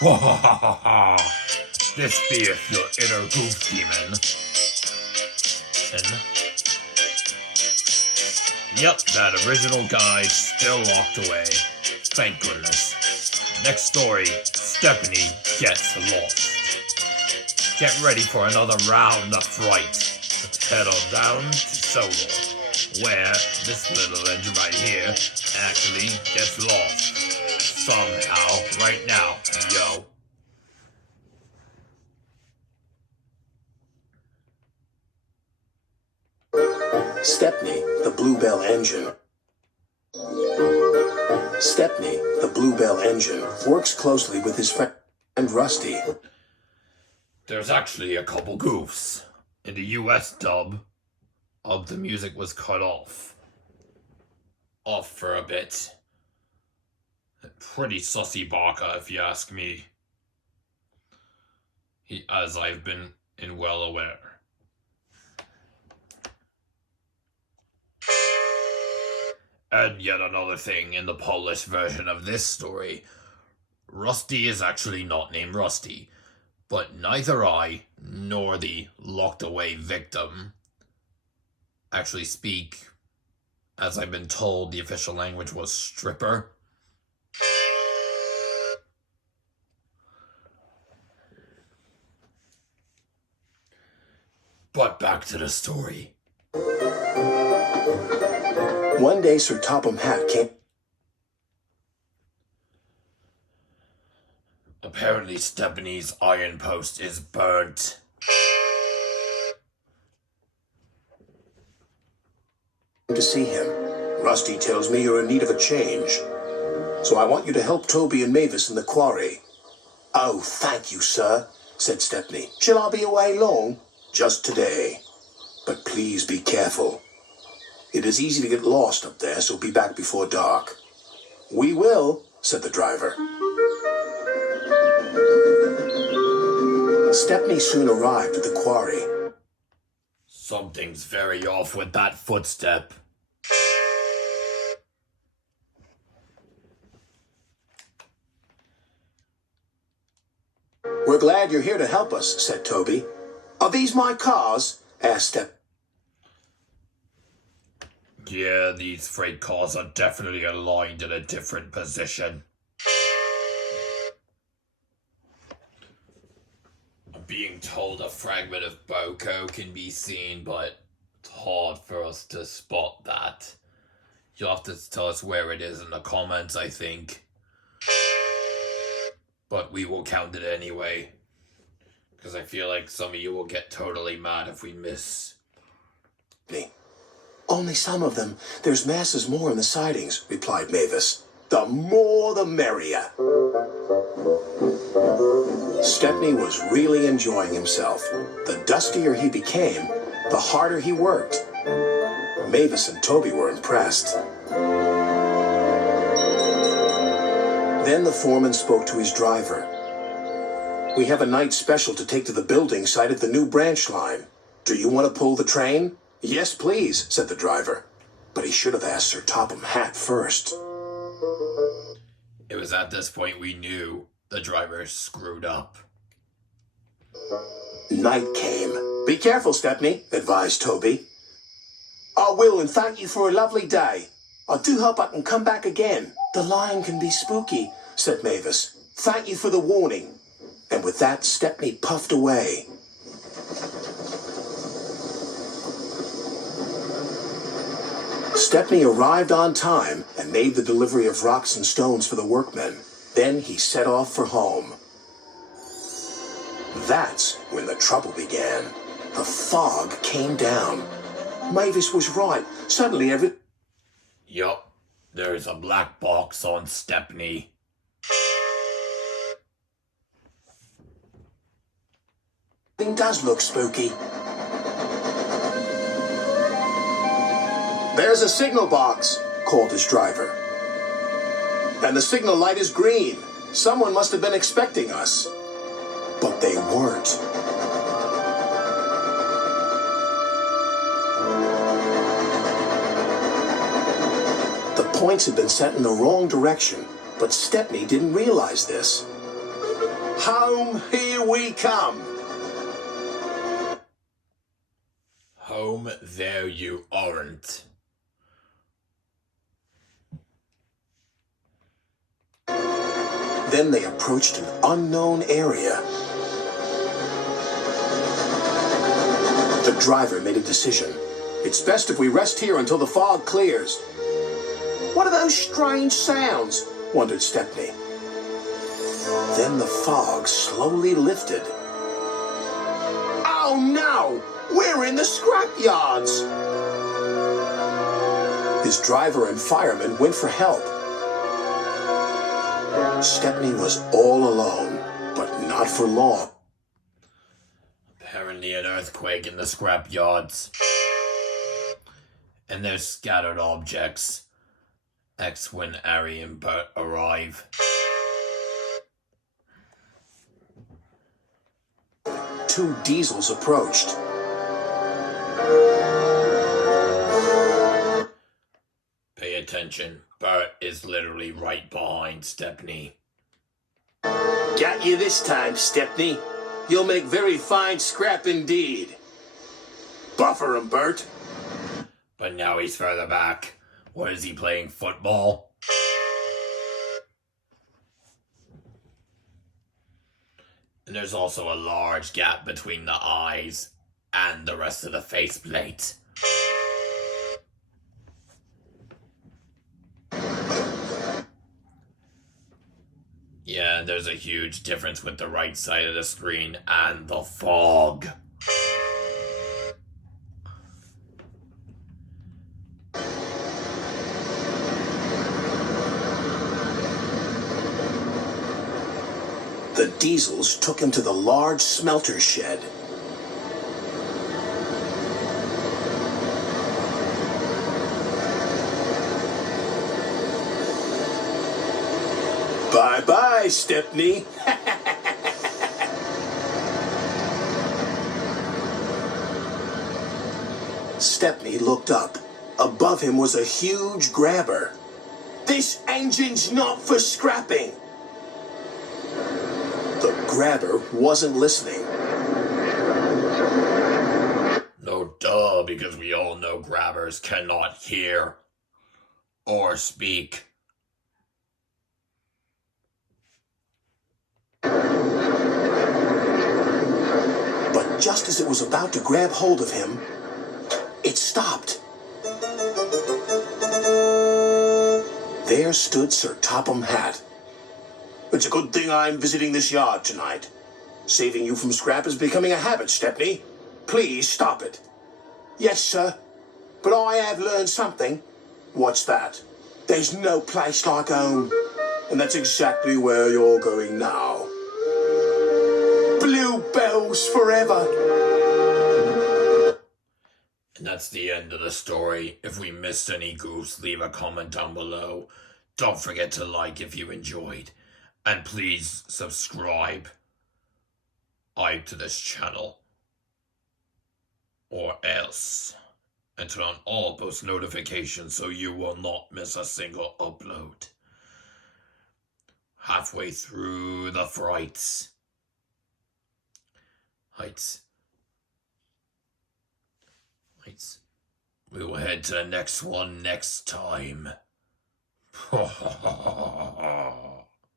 Wahahaha! This beeth your inner Goof Demon. And yep, that original guy still locked away. Thank goodness. Next story, Stepney gets lost. Get ready for another round of fright. Head on down to Solo, where this little engine right here actually gets lost. Somehow, right now, yo. Stepney, the Bluebell engine. Stepney, the Bluebell engine, works closely with his friend Rusty. There's actually a couple goofs. In the US dub of the music was cut off for a bit. Pretty sussy baka, if you ask me. As I've been well aware. And yet another thing in the Polish version of this story, Rusty is actually not named Rusty, but neither I nor the locked away victim actually speak, as I've been told the official language was stripper. But back to the story. One day Sir Topham Hatt came. Apparently Stepney's iron post is burnt. To see him. Rusty tells me you're in need of a change. So I want you to help Toby and Mavis in the quarry. Oh, thank you, sir, said Stepney. Shall I be away long? Just today. But please be careful. It is easy to get lost up there, so be back before dark. We will, said the driver. Stepney soon arrived at the quarry. Something's very off with that footstep. We're glad you're here to help us, said Toby. Are these my cars? Asked Step. Yeah, these freight cars are definitely aligned in a different position. I'm being told a fragment of Boko can be seen, but it's hard for us to spot that. You'll have to tell us where it is in the comments, I think. But we will count it anyway. Because I feel like some of you will get totally mad if we miss. Only some of them. There's masses more in the sidings, replied Mavis. The more the merrier. Stepney was really enjoying himself. The dustier he became, the harder he worked. Mavis and Toby were impressed. Then the foreman spoke to his driver. We have a night special to take to the building site at the new branch line. Do you want to pull the train? Yes, please, said the driver. But he should have asked Sir Topham Hatt first. It was at this point we knew the driver screwed up. Night came. Be careful, Stepney, advised Toby. I will, and thank you for a lovely day. I do hope I can come back again. The line can be spooky, said Mavis. Thank you for the warning. And with that, Stepney puffed away. Stepney arrived on time and made the delivery of rocks and stones for the workmen. Then he set off for home. That's when the trouble began. The fog came down. Mavis was right. Suddenly Yup, there's a black box on Stepney. everything does look spooky. There's a signal box, called his driver. And the signal light is green. Someone must have been expecting us. But they weren't. The points had been set in the wrong direction, but Stepney didn't realize this. Home, here we come. Home, there you aren't. Then they approached an unknown area. The driver made a decision. It's best if we rest here until the fog clears. What are those strange sounds? Wondered Stepney. Then the fog slowly lifted. Oh no! We're in the scrapyards! His driver and fireman went for help. Stepney was all alone, but not for long. Apparently an earthquake in the scrapyards. And there's scattered objects. X when Ari and Bert arrive. Two diesels approached. Pay attention. Bert is literally right behind Stepney. Got you this time, Stepney. You'll make very fine scrap indeed. Buffer him, Bert. But now he's further back. What is he playing, football? And there's also a large gap between the eyes and the rest of the faceplate. Yeah, there's a huge difference with the right side of the screen and the fog. The diesels took him to the large smelter shed. Bye-bye, Stepney. Stepney looked up. Above him was a huge grabber. This engine's not for scrapping. The grabber wasn't listening. No duh, because we all know grabbers cannot hear or speak. But just as it was about to grab hold of him, it stopped. There stood Sir Topham Hatt. It's a good thing I'm visiting this yard tonight. Saving you from scrap is becoming a habit, Stepney. Please stop it. Yes, sir. But I have learned something. What's that? There's no place like home. And that's exactly where you're going now. Bluebells forever. And that's the end of the story. If we missed any goofs, leave a comment down below. Don't forget to like if you enjoyed. And please subscribe to this channel. Or else. And turn on all post notifications so you will not miss a single upload. Halfway through the frights. Heights. We will head to the next one next time.